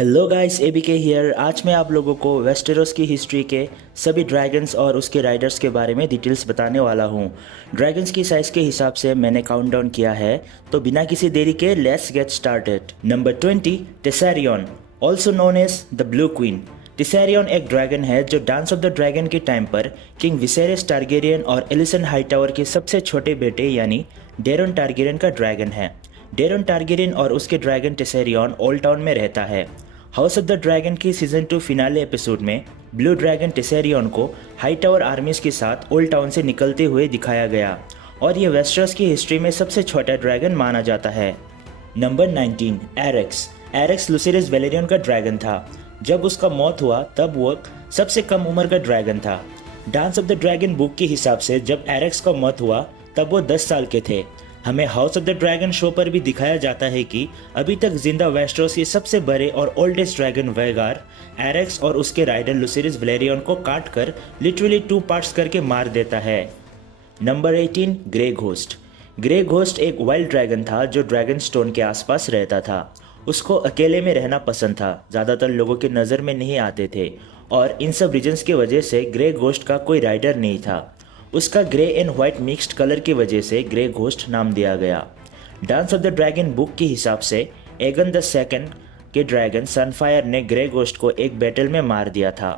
Hello guys, ABK here. आज मैं आप लोगों को वेस्टेरोस की हिस्ट्री के सभी ड्रैगन्स और उसके राइडर्स के बारे में डिटेल्स बताने वाला हूँ। ड्रैगन्स की साइज़ के हिसाब से मैंने काउंटडाउन किया है, तो बिना किसी देरी के let's get started. Number 20, Tessarion, also known as the Blue Queen. Tessarion एक ड्रैगन है जो डांस ऑफ द ड्रैगन के टाइम पर किंग विसेरियस टारगेरियन और एलिसन हाईटावर के सबसे छोटे बेटे यानी डेरन टारगेरियन का ड्रैगन है। डेरन टारगेरियन और उसके ड्रैगन टेसारियन ओल्ड टाउन में रहता है। हाउस ऑफ द ड्रैगन की सीजन 2 फिनाले एपिसोड में ब्लू ड्रैगन टेसेरियन को हाईटावर आर्मीज के साथ ओल्ड टाउन से निकलते हुए दिखाया गया और ये वेस्टर्स की हिस्ट्री में सबसे छोटा ड्रैगन माना जाता है। नंबर 19, एरेक्स। एरेक्स लुसिरियस वेलेरियन का ड्रैगन था। जब उसका मौत हुआ तब वो सबसे कम उम्र का ड्रैगन था। Dance of the dragon book के हिसाब से जब एरेक्स का मौत हुआ तब वो 10 साल के थे। हमें House of the dragon show पर भी दिखाया जाता है कि अभी तक जिंदा वेस्टरोस के सबसे बड़े और ओल्डेस्ट ड्रैगन वेगार एरेक्स और उसके राइडर लुसिरियस वेलेरियन को काट कर लिटरली 2 पार्ट्स करके मार देता है। Number 18, grey ghost. Grey ghost एक वाइल्ड ड्रैगन था जो ड्रैगन स्टोन के आसपास रहता था। उसको अकेले में रहना पसंद था, ज़्यादातर लोगों के नज़र में नहीं आते थे और इन सब रीजन्स की वजह से ग्रे घोस्ट का कोई राइडर नहीं था। उसका grey and white mixed colour की वजह से ग्रे घोस्ट नाम दिया गया। Dance of the dragon book के हिसाब से एगन द सेकंड के ड्रैगन सनफायर ने ग्रे घोस्ट को एक बैटल में मार दिया था।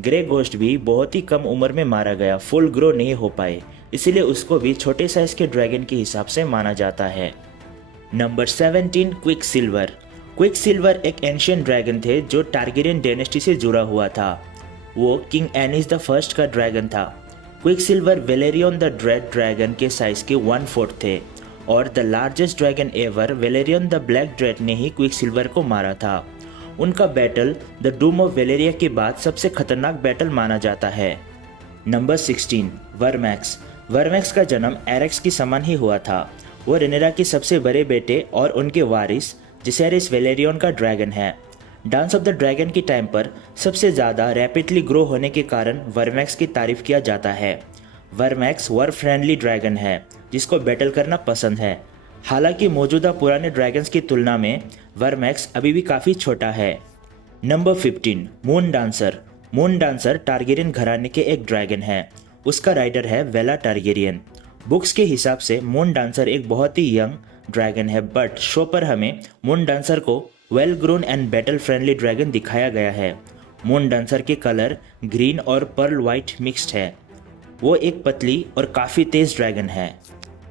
ग्रे घोस्ट भी बहुत ही कम उम्र में मारा गया, फुल ग्रो नहीं हो पाए, इसीलिए उसको भी छोटे साइज के ड्रैगन के हिसाब से माना जाता है। Number 17, Quicksilver. Quicksilver एक एंशियंट ड्रैगन थे जो टारगेरियन डायनेस्टी से जुड़ा हुआ था। वो किंग एनिस द फर्स्ट का ड्रैगन था। Quicksilver Balerion the red dragon के साइज के 1/4 थे और the largest dragon ever Balerion the Black Dread ने ही क्विक सिल्वर को मारा था। उनका battle the Doom of Valyria के बाद सबसे खतरनाक बैटल माना जाता है। नंबर 16, वर्मैक्स। वर्मैक्स का जन्म एरेक्स की समान ही हुआ था। वो रेनेरा के सबसे बड़े बेटे और उनके वारिस जिसेरिस वेलेरियन का ड्रैगन है। डांस ऑफ द ड्रैगन के टाइम पर सबसे ज़्यादा रैपिडली ग्रो होने के कारण वर्मैक्स की तारीफ किया जाता है। वर्मैक्स वर फ्रेंडली ड्रैगन है जिसको बैटल करना पसंद है। हालांकि मौजूदा पुराने ड्रैगन्स की तुलना में वर्मैक्स अभी भी काफ़ी छोटा है। Number 15, moon dancer. Moon dancer Targaryen घराने के एक ड्रैगन है। उसका राइडर है वेला टारगेरियन। बुक्स के हिसाब से मून डांसर एक बहुत ही यंग ड्रैगन है, बट शो पर हमें मून डांसर को well grown and battle friendly dragon दिखाया गया है। मून डांसर के कलर ग्रीन और पर्ल वाइट मिक्स्ड है। वो एक पतली और काफ़ी तेज ड्रैगन है।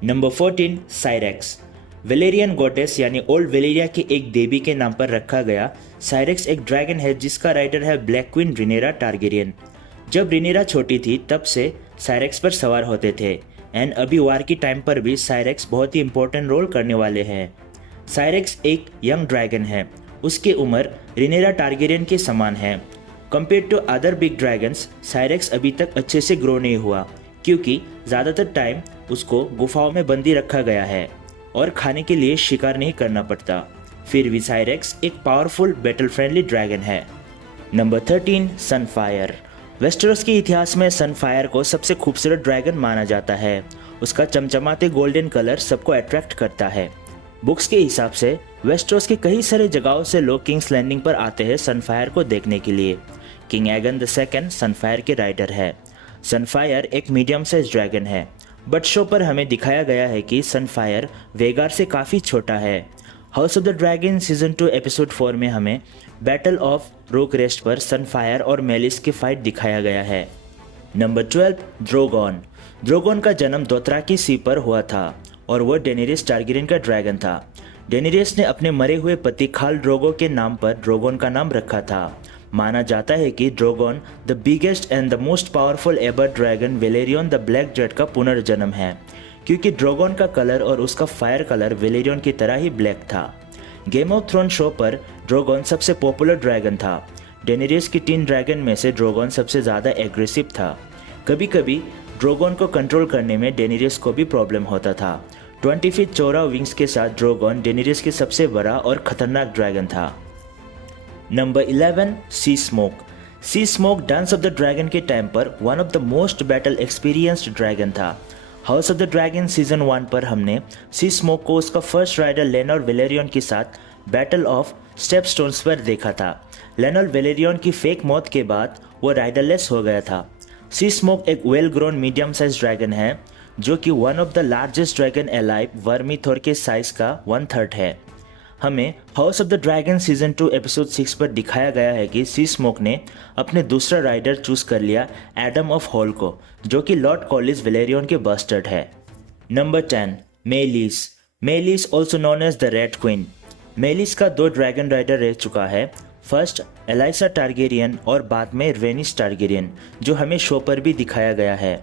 नंबर 14, साइरेक्स। वेलेरियन गॉडेस यानी ओल्ड वेलेरिया की एक देवी के नाम पर रखा गया साइरेक्स एक ड्रैगन है जिसका राइडर है ब्लैक क्वीन रिनेरा टारगेरियन। जब रिनेरा छोटी थी तब से साइरेक्स पर सवार होते थे एंड अभी वार की टाइम पर भी साइरेक्स बहुत ही इंपॉर्टेंट रोल करने वाले हैं। साइरेक्स एक यंग ड्रैगन है। उसकी उम्र रिनेरा टारगेरियन के समान है। Compare to other big dragons, Syrax अभी तक अच्छे से ग्रो नहीं हुआ क्योंकि ज़्यादातर टाइम उसको गुफाओं में बंदी रखा गया है और खाने के लिए शिकार नहीं करना पड़ता। फिर भी साइरेक्स एक पावरफुल बैटल फ्रेंडली ड्रैगन है। Number 13, Sunfire. वेस्टरोस के इतिहास में सनफायर को सबसे खूबसूरत ड्रैगन माना जाता है। उसका चमचमाते गोल्डन कलर सबको अट्रैक्ट करता है। बुक्स के हिसाब से वेस्टरोस के कई सारे जगहों से लोग किंग्स लैंडिंग पर आते हैं सनफायर को देखने के लिए। किंग एगन द सेकंड सनफायर के राइडर है। सनफायर एक मीडियम साइज ड्रैगन है, बट शो पर हमें दिखाया गया है कि सनफायर वेगार से काफ़ी छोटा है। House of the Dragon season 2 episode 4 में हमें बैटल ऑफ रोक रेस्ट पर सनफायर और मेलिस की फाइट दिखाया गया है। नंबर 12, ड्रोगोन। ड्रोगोन का जन्म दोथराकी सी पर हुआ था और वह डेनेरियस टारगेरियन का ड्रैगन था। डेनेरियस ने अपने मरे हुए पति खाल ड्रोगो के नाम पर ड्रोगोन का नाम रखा था। माना जाता है कि Drogon the biggest and the most powerful ever dragon Balerion the Black Dread का पुनर्जन्म है क्योंकि ड्रोगोन का कलर और उसका फायर कलर वेलेरियन की तरह ही ब्लैक था। गेम ऑफ थ्रोन शो पर ड्रोगोन सबसे पॉपुलर ड्रैगन था। डेनेरियस की 3 ड्रैगन में से ड्रोगोन सबसे ज़्यादा एग्रेसिव था। कभी कभी ड्रोगोन को कंट्रोल करने में डेनेरियस को भी प्रॉब्लम होता था। 20 फीट चौड़ा विंग्स के साथ ड्रोगोन डेनेरियस के सबसे बड़ा और खतरनाक ड्रैगन था। Number 11, Seasmoke. Seasmoke dance of the dragon के टाइम पर one of the most battle experienced dragon था। House of the Dragon season 1 पर हमने सी स्मोक को उसका फर्स्ट राइडर लेनोर वेलेरियन के साथ बैटल ऑफ स्टेप स्टोन्स पर देखा था। लेनोल वेलेरियन की फेक मौत के बाद वो राइडरलेस हो गया था। सी स्मोक एक well grown medium size dragon है जो कि one of the largest dragon alive Vermithor के साइज का 1/3 है। हमें House of the Dragon season 2 episode 6 पर दिखाया गया है कि सी स्मोक ने अपने दूसरा राइडर चूज कर लिया एडम ऑफ हॉल को, जो कि लॉर्ड कॉलिस वेलेरियन के बस्टर्ड है। Number 10 Meleys. Meleys also known as the Red Queen. Meleys का 2 ड्रैगन राइडर रह चुका है, फर्स्ट एलाइसा टारगेरियन और बाद में रेनिस टारगेरियन, जो हमें शो पर भी दिखाया गया है।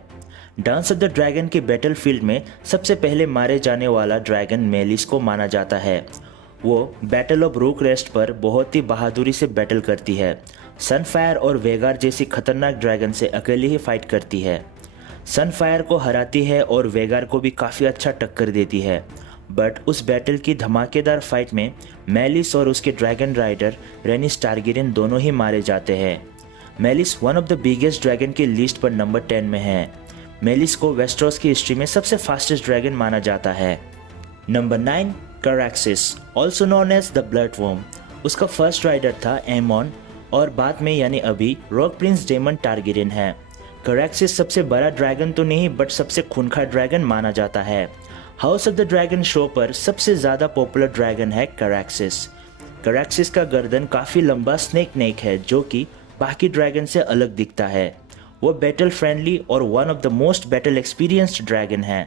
डांस ऑफ द ड्रैगन के बैटलफील्ड में सबसे पहले मारे जाने वाला ड्रैगन मेलिस को माना जाता है। वो बैटल ऑफ रूक रेस्ट पर बहुत ही बहादुरी से बैटल करती है। सनफायर और वेगार जैसी खतरनाक ड्रैगन से अकेले ही फाइट करती है। सनफायर को हराती है और वेगार को भी काफ़ी अच्छा टक्कर देती है। बट उस बैटल की धमाकेदार फाइट में मेलिस और उसके ड्रैगन राइडर रेनिस टारगेरियन दोनों ही मारे जाते हैं। Malice one of the biggest dragon की लिस्ट पर नंबर 10 में है। मेलिस को वेस्टरोस की हिस्ट्री में सबसे फास्टेस्ट ड्रैगन माना जाता है। Number 9 Caraxes, also known as the Blood Wyrm. उसका फर्स्ट राइडर था एमोन और बाद में यानी अभी रॉक प्रिंस डेमन टारगेरियन है। कैरेक्सिस सबसे बड़ा ड्रैगन तो नहीं बट सबसे खूंखार ड्रैगन माना जाता है। House of the dragon show पर सबसे ज़्यादा पॉपुलर ड्रैगन है कैरेक्सिस। कैरेक्सिस का गर्दन काफ़ी लंबा स्नेक नेक है जो कि बाकी ड्रैगन से अलग दिखता है। वो बैटल फ्रेंडली और one of the most battle experienced dragon है।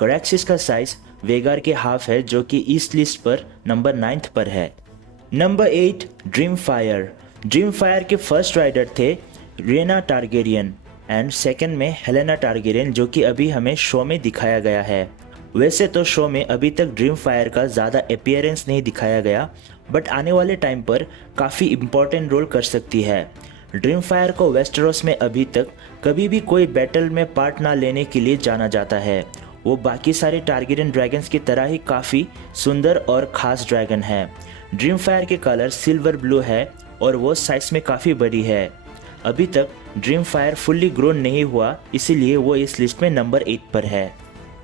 कैरेक्सिस का साइज वेगार के हाफ है जो कि ईस्ट लिस्ट पर नंबर 9 पर है। नंबर 8 ड्रीमफायर। ड्रीमफायर के फर्स्ट राइडर थे रेना टारगेरियन एंड सेकंड में हेलेना टारगेरियन, जो कि अभी हमें शो में दिखाया गया है। वैसे तो शो में अभी तक ड्रीमफायर का ज़्यादा अपीयरेंस नहीं दिखाया गया बट आने वाले टाइम पर काफ़ी इम्पोर्टेंट रोल कर सकती है। ड्रीमफायर को वेस्टरोस में अभी तक कभी भी कोई बैटल में पार्ट ना लेने के लिए जाना जाता है। वो बाकी सारे टारगेरियन ड्रैगन्स की तरह ही काफ़ी सुंदर और ख़ास ड्रैगन है। ड्रीमफायर के कलर सिल्वर ब्लू है और वो साइज में काफ़ी बड़ी है। अभी तक ड्रीमफायर फुल्ली ग्रोन नहीं हुआ, इसीलिए वो इस लिस्ट में नंबर 8 पर है।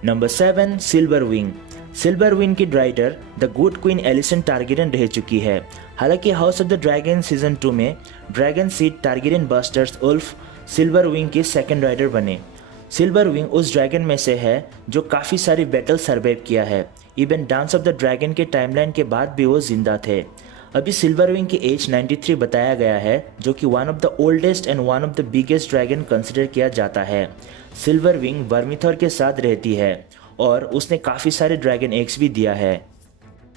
Number 7 Silverwing. Silverwing की rider the Good Queen Alicent Targaryen रह चुकी है। हालांकि House of the Dragon season 2 में dragon seed Targaryen bastards Ulf Silverwing के सेकंड राइडर बने। सिल्वर विंग उस ड्रैगन में से है जो काफ़ी सारी बैटल सर्वाइव किया है। Even dance of the dragon के टाइमलाइन के बाद भी वो जिंदा थे। अभी सिल्वर विंग की एज 93 बताया गया है, जो कि one of the oldest and one of the biggest dragon consider किया जाता है। सिल्वर विंग वर्मीथोर के साथ रहती है और उसने काफ़ी सारे ड्रैगन एग्स भी दिया है।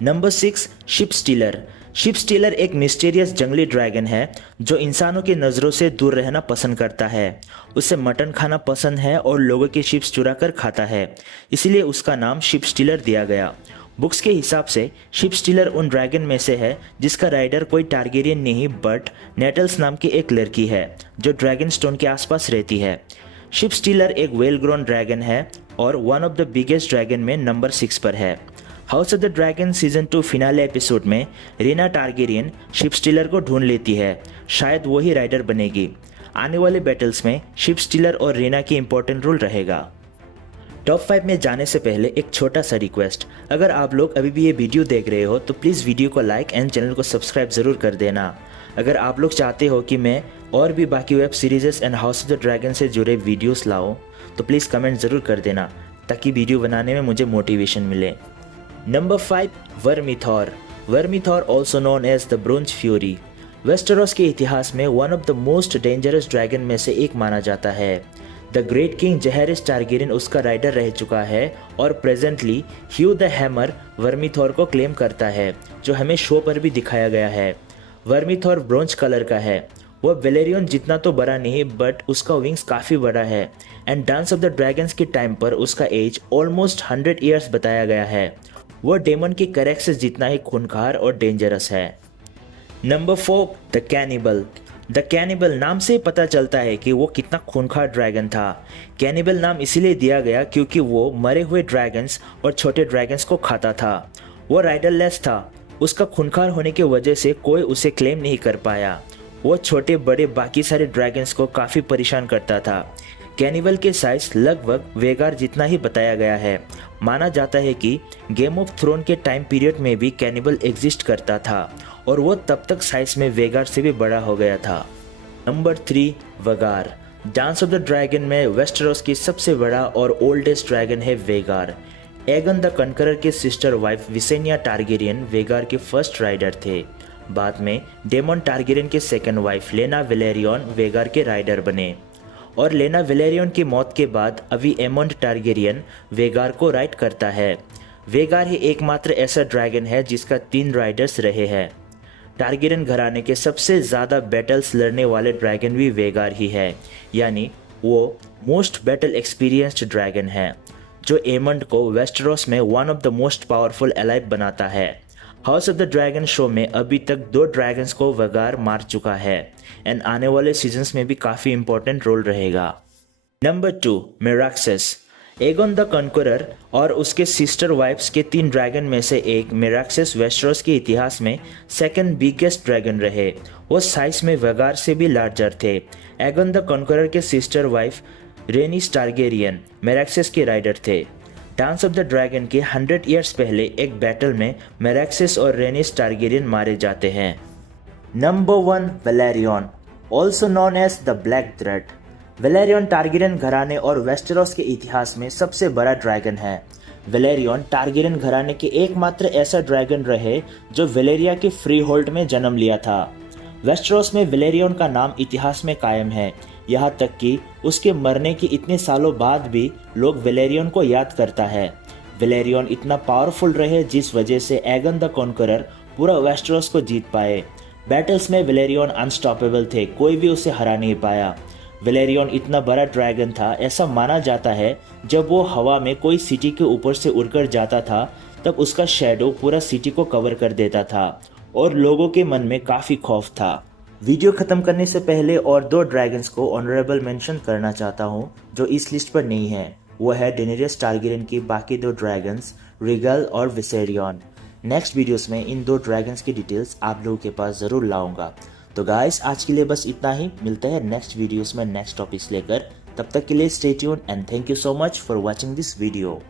Number 6 ship stealer. Ship stealer एक मिस्टीरियस जंगली ड्रैगन है जो इंसानों की नज़रों से दूर रहना पसंद करता है। उसे मटन खाना पसंद है और लोगों के शिप्स चुरा कर खाता है, इसलिए उसका नाम शिप स्टीलर दिया गया। बुक्स के हिसाब से शिप स्टीलर उन ड्रैगन में से है जिसका राइडर कोई टारगेरियन नहीं बट नेटल्स नाम की एक लड़की है जो ड्रैगन स्टोन के आसपास रहती है। शिप स्टीलर एक वेल ग्रोन ड्रैगन है और one of the biggest dragon में नंबर 6 पर है। House of the Dragon season 2 finale episode में रेना टारगेरियन शिप स्टीलर को ढूंढ लेती है, शायद वही राइडर बनेगी। आने वाले बैटल्स में शिप स्टीलर और रेना की इंपॉर्टेंट रोल रहेगा। टॉप 5 में जाने से पहले एक छोटा सा रिक्वेस्ट, अगर आप लोग अभी भी ये वीडियो देख रहे हो तो प्लीज़ वीडियो को लाइक एंड चैनल को सब्सक्राइब ज़रूर कर देना। अगर आप लोग चाहते हो कि मैं और भी बाकी web series and house of the dragon से जुड़े वीडियोस लाऊं तो प्लीज़ कमेंट ज़रूर कर देना ताकि वीडियो बनाने में मुझे मोटिवेशन मिले। Number 5 Vermithor. Vermithor also known as the bronze fury. Westeros के इतिहास में one of the most dangerous dragon में से एक माना जाता है। The great king Jaehaerys Targaryen उसका राइडर रह चुका है और presently Hugh the hammer Vermithor को क्लेम करता है, जो हमें शो पर भी दिखाया गया है। वर्मीथोर ब्रोंज कलर का है। वह वेलेरियन जितना तो बड़ा नहीं बट उसका विंग्स काफ़ी बड़ा है and dance of the dragons के टाइम पर उसका एज ऑलमोस्ट 100 ईयर्स बताया गया है। वह डेमन के कैरेक्टर्स जितना ही खूंखार और डेंजरस है। Number 4 the cannibal. The cannibal नाम से पता चलता है कि वो कितना खूंखार ड्रैगन था। कैनिबल नाम इसीलिए दिया गया क्योंकि वो मरे हुए ड्रैगन्स और छोटे ड्रैगन्स को खाता था। वो राइडरलेस था। उसका खूंखार होने की वजह से कोई उसे क्लेम नहीं कर पाया। वो छोटे बड़े बाकी सारे ड्रैगन्स को काफ़ी परेशान करता था। कैनिबल के साइज लगभग वेगार जितना ही बताया गया है। माना जाता है कि गेम ऑफ थ्रोन के टाइम पीरियड में भी कैनिबल एग्जिस्ट करता था और वो तब तक साइज में वेगार से भी बड़ा हो गया था। Number 3 Vhagar. Dance of the dragon में वेस्टेरोस की सबसे बड़ा और ओल्डेस्ट ड्रैगन है वेगार। एगन द कनकरर के सिस्टर वाइफ विसेनिया टारगेरियन वेगार के फर्स्ट राइडर थे। बाद में डेमन टारगेरियन के सेकंड वाइफ लेना वेलेरियन वेगार के राइडर बने और लेना वेलेरियन की मौत के बाद अभी एमोंड टारगेरियन वेगार को राइड करता है। वेगार ही एकमात्र ऐसा ड्रैगन है जिसका 3 राइडर्स रहे हैं। टारगेरियन घराने के सबसे ज़्यादा बैटल्स लड़ने वाले ड्रैगन भी वेगार ही है, यानी वो मोस्ट बैटल एक्सपीरियंस्ड ड्रैगन है, जो एमंड को वेस्टेरोस में one of the most powerful alive बनाता है। House of the dragon show में अभी तक 2 ड्रैगन्स को वेगार मार चुका है एंड आने वाले सीजन्स में भी काफ़ी इंपॉर्टेंट रोल रहेगा। नंबर 2 मेराक्सिस। एगोन द कनकरर और उसके सिस्टर वाइफ्स के 3 ड्रैगन में से एक मेराक्सिस वेस्टेरोस के इतिहास में सेकंड बिगेस्ट ड्रैगन रहे। वो साइज में वेगार से भी लार्जर थे। एगोन द कनकरर के सिस्टर वाइफ रेनिस टारगेरियन मेराक्सिस के राइडर थे। डांस ऑफ द ड्रैगन के 100 ईयर्स पहले एक बैटल में मेराक्सिस और रेनिस टारगेरियन मारे जाते हैं। Number 1 Velaryon, also known as the black thread. Velaryon Targaryen घराने और वेस्टेरोस के इतिहास में सबसे बड़ा ड्रैगन है। वेलेरियन टारगेरियन घराने के एकमात्र ऐसा ड्रैगन रहे जो वेलेरिया के फ्री होल्ड में जन्म लिया था। वेस्टेरोस में वेलेरियन का नाम इतिहास में कायम है, यहाँ तक कि उसके मरने के इतने सालों बाद भी लोग वेलेरियन को याद करता है। वेलेरियन इतना पावरफुल रहे जिस वजह से एगन द कॉन्करर पूरा वेस्टेरोस को जीत पाए। बैटल्स में वेलेरियन अनस्टॉपेबल थे, कोई भी उसे हरा नहीं पाया। वेलेरियन इतना बड़ा ड्रैगन था, ऐसा माना जाता है जब वो हवा में कोई सिटी के ऊपर से उड़कर जाता था तब उसका शैडो पूरा सिटी को कवर कर देता था और लोगों के मन में काफ़ी खौफ था। वीडियो ख़त्म करने से पहले और 2 ड्रैगन्स को ऑनरेबल मेंशन करना चाहता हूँ जो इस लिस्ट पर नहीं है। वो है डेनेरियस टारगेरियन की बाकी 2 ड्रैगन्स रिगल और विसेरियन। नेक्स्ट वीडियोस में इन 2 ड्रैगन्स की डिटेल्स आप लोगों के पास ज़रूर लाऊंगा। तो गाइस आज के लिए बस इतना ही, मिलते हैं नेक्स्ट वीडियोस में नेक्स्ट टॉपिक्स लेकर। तब तक के लिए stay tuned and thank you so much for watching this video.